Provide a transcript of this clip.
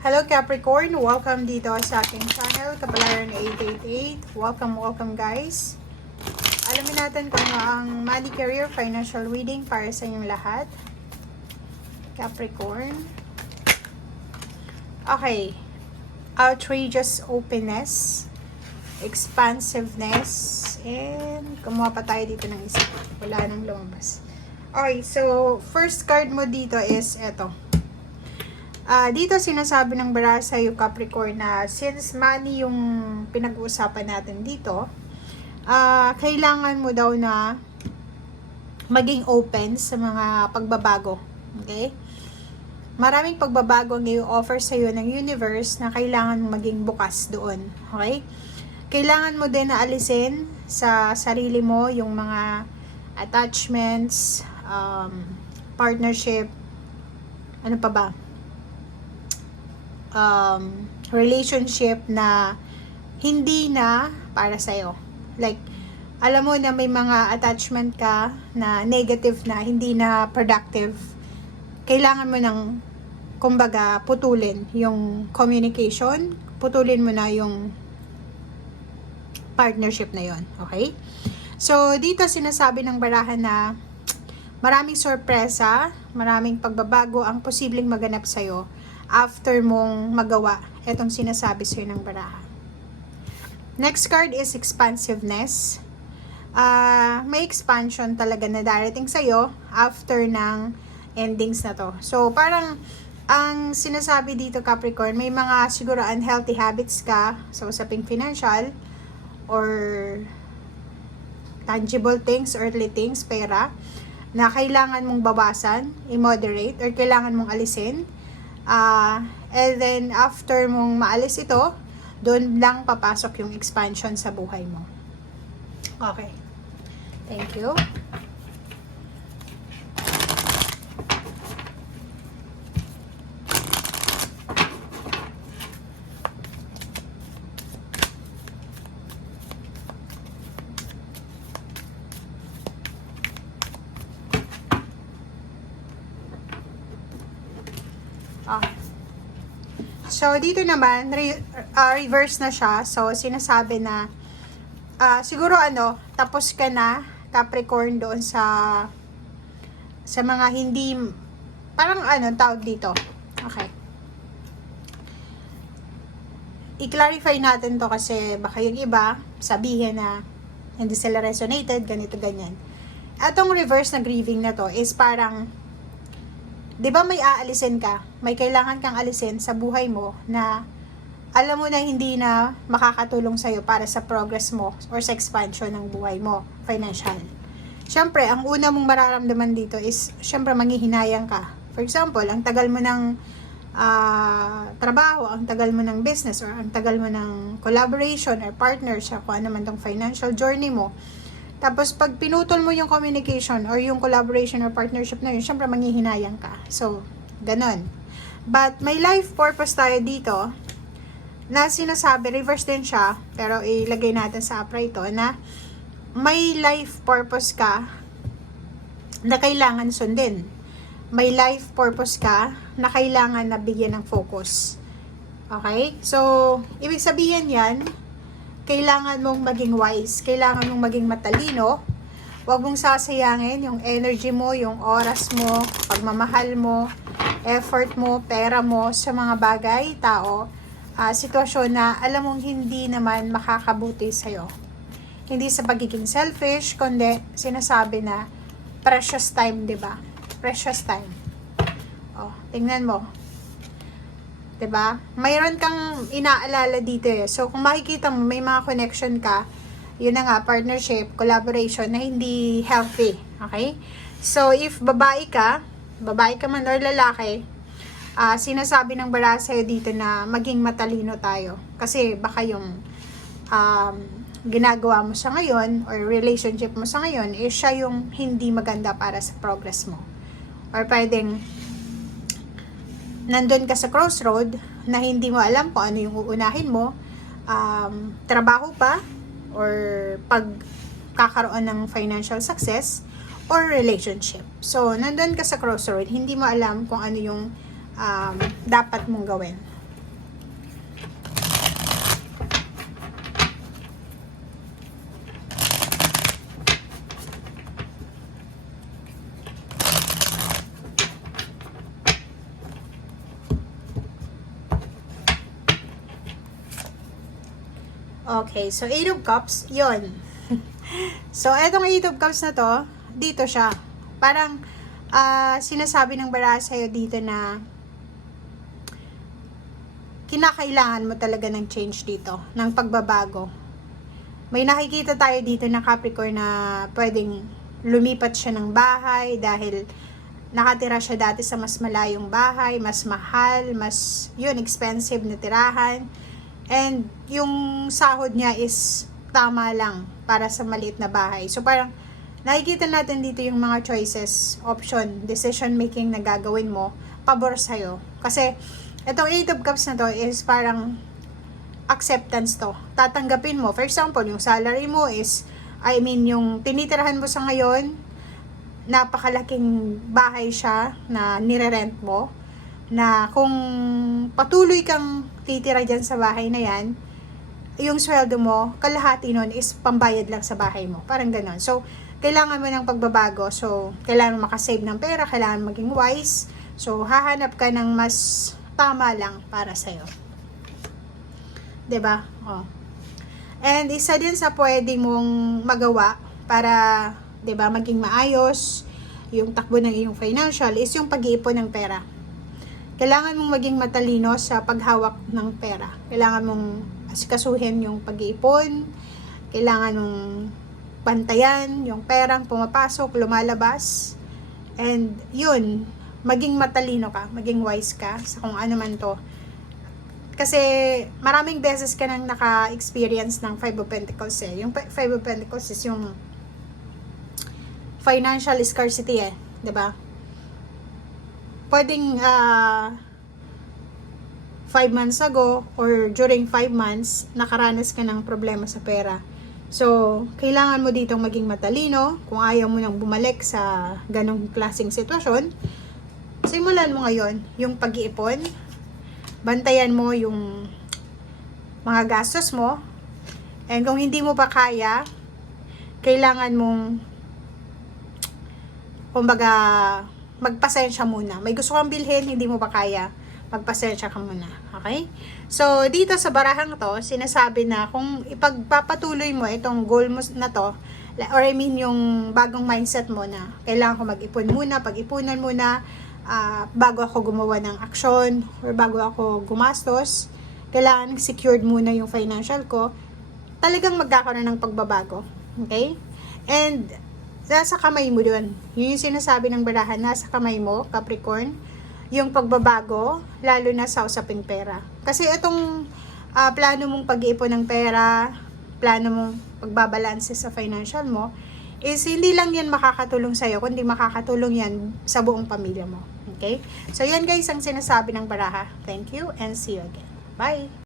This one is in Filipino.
Hello Capricorn, welcome dito sa aking channel, Kapalaran 888. Welcome guys. Alamin natin kung ano ang money, career, financial reading para sa inyong lahat. Capricorn. Okay. Outrageous openness, expansiveness, and kumuha pa tayo dito ng isa. Wala nang lumabas. Okay, so first card mo dito is eto. Dito sinasabi ng bara sa iyo Capricorn na since money yung pinag-uusapan natin dito, kailangan mo daw na maging open sa mga pagbabago. Okay? Maraming pagbabago ang i-offer sa iyo ng universe na kailangan mo maging bukas doon. Okay? Kailangan mo din na alisin sa sarili mo yung mga attachments, partnership, ano pa ba? Relationship na hindi na para sa'yo. Like, alam mo na may mga attachment ka na negative na, hindi na productive. Kailangan mo ng, kumbaga, putulin yung communication, putulin mo na yung partnership na yon. Okay? So, dito sinasabi ng barahan na maraming sorpresa, maraming pagbabago ang posibleng maganap sa'yo after mong magawa itong sinasabi sa'yo ng baraha. Next card is expansiveness. May expansion talaga na darating sa'yo after ng endings na to. So, parang ang sinasabi dito Capricorn, may mga siguro unhealthy habits ka sa usaping financial or tangible things, earthly things, pera, na kailangan mong bawasan, i-moderate, or kailangan mong alisin. And then, after mong maalis ito, doon lang papasok yung expansion sa buhay mo. Okay. Thank you. So, dito naman, reverse na siya. So, sinasabi na, siguro tapos ka na, Capricorn, doon sa mga hindi, parang tawag dito. Okay. I-clarify natin to kasi baka yung iba, sabihin na, hindi sila resonated, ganito, ganyan. Atong reverse na grieving na to is parang, 'di ba may aalisin ka? May kailangan kang alisin sa buhay mo na alam mo na hindi na makakatulong sa iyo para sa progress mo or sa expansion ng buhay mo, financial. Syempre, ang una mong mararamdaman dito is syempre manghihinayang ka. For example, ang tagal mo ng trabaho, ang tagal mo ng business, or ang tagal mo ng collaboration or partnership, kung ano man tong financial journey mo. Tapos, pag pinutol mo yung communication or yung collaboration or partnership na yun, syempre manghihinayang ka. So, ganun. But, may life purpose tayo dito na sinasabi, reverse din siya, pero ilagay natin sa upright to, na may life purpose ka na kailangan sundin. May life purpose ka na kailangan na bigyan ng focus. Okay? So, ibig sabihin yan, kailangan mong maging wise, kailangan mong maging matalino, huwag mong sasayangin yung energy mo, yung oras mo, pagmamahal mo, effort mo, pera mo sa mga bagay, tao, sitwasyon na alam mong hindi naman makakabuti sa'yo. Hindi sa pagiging selfish, kundi sinasabi na precious time, di ba? Precious time. Oh, tingnan mo. 'Di ba? Mayroon kang inaalala dito eh. So, kung makikita mo, may mga connection ka, yun na nga, partnership, collaboration, na hindi healthy. Okay? So, if babae ka man or lalaki, sinasabi ng bara sa'yo dito na maging matalino tayo. Kasi baka yung ginagawa mo sa ngayon, or relationship mo sa ngayon, is siya yung hindi maganda para sa progress mo. Or pwedeng nandun ka sa crossroad na hindi mo alam kung ano yung uunahin mo, trabaho pa, or pagkakaroon ng financial success, or relationship. So, nandun ka sa crossroad, hindi mo alam kung ano yung dapat mong gawin. Okay, so 8 of Cups, yon. So, etong 8 of Cups na to, dito siya. Parang, sinasabi ng baraha sa'yo dito na kinakailangan mo talaga ng change dito, ng pagbabago. May nakikita tayo dito na Capricorn na pwedeng lumipat siya ng bahay dahil nakatira siya dati sa mas malayong bahay, mas mahal, mas expensive na tirahan. And yung sahod niya is tama lang para sa maliit na bahay. So parang nakikita natin dito yung mga choices, option, decision making na gagawin mo, pabor sa'yo. Kasi itong 8 of Cups na to is parang acceptance to. Tatanggapin mo. For example, yung salary mo is, yung tinitirahan mo sa ngayon, napakalaking bahay siya na nire-rent mo, na kung patuloy kang titira dyan sa bahay na yan, yung sweldo mo, kalahati nun is pambayad lang sa bahay mo. Parang ganon. So, kailangan mo ng pagbabago. So, kailangan mo makasave ng pera, kailangan maging wise. So, hahanap ka ng mas tama lang para sa'yo. 'Di ba? Oh. And isa din sa pwede mong magawa para, 'di ba, maging maayos yung takbo ng iyong financial is yung pag-iipon ng pera. Kailangan mong maging matalino sa paghawak ng pera. Kailangan mong asikasuhin yung pag-iipon. Kailangan mong bantayan yung perang pumapasok, lumalabas. And yun, maging matalino ka, maging wise ka sa kung ano man to. Kasi maraming beses ka nang naka-experience ng 5 of Pentacles eh. Yung 5 of Pentacles is yung financial scarcity eh, 'di ba? Pwedeng 5 months ago or during 5 months, nakaranas ka ng problema sa pera. So, kailangan mo ditong maging matalino. Kung ayaw mo nang bumalik sa ganong klaseng sitwasyon, simulan mo ngayon yung pag-iipon. Bantayan mo yung mga gastos mo. And kung hindi mo pa kaya, kailangan mong kumbaga magpasensya muna. May gusto kang bilhin, hindi mo pa kaya, magpasensya ka muna. Okay? So, dito sa barahang to, sinasabi na kung ipagpapatuloy mo itong goal mo na to, or yung bagong mindset mo na kailangan ko mag-ipon muna, pag-ipunan muna, bago ako gumawa ng aksyon, or bago ako gumastos, kailangan secured muna yung financial ko, talagang magkakaroon ng pagbabago. Okay? And, nasa kamay mo dun. Yun yung sinasabi ng barahan, nasa kamay mo, Capricorn, yung pagbabago, lalo na sa usaping pera. Kasi itong plano mong pag-iipon ng pera, plano mong pagbabalanse sa financial mo, is hindi lang yan makakatulong sa'yo, kundi makakatulong yan sa buong pamilya mo. Okay? So, yan guys ang sinasabi ng baraha. Thank you and see you again. Bye!